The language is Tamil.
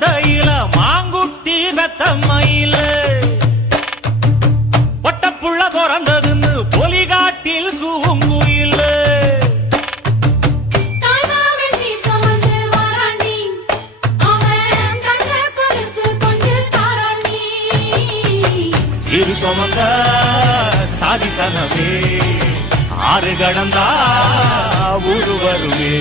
மந்தையில மாங்குட்டி வெத்த மயில பொட்டப்புள்ள பிறந்ததுன்னு பொலிகாட்டில் கூங்குயில சிறு சுமந்த சாதிசனமே ஆறு கடந்தா ஊரு வருமே.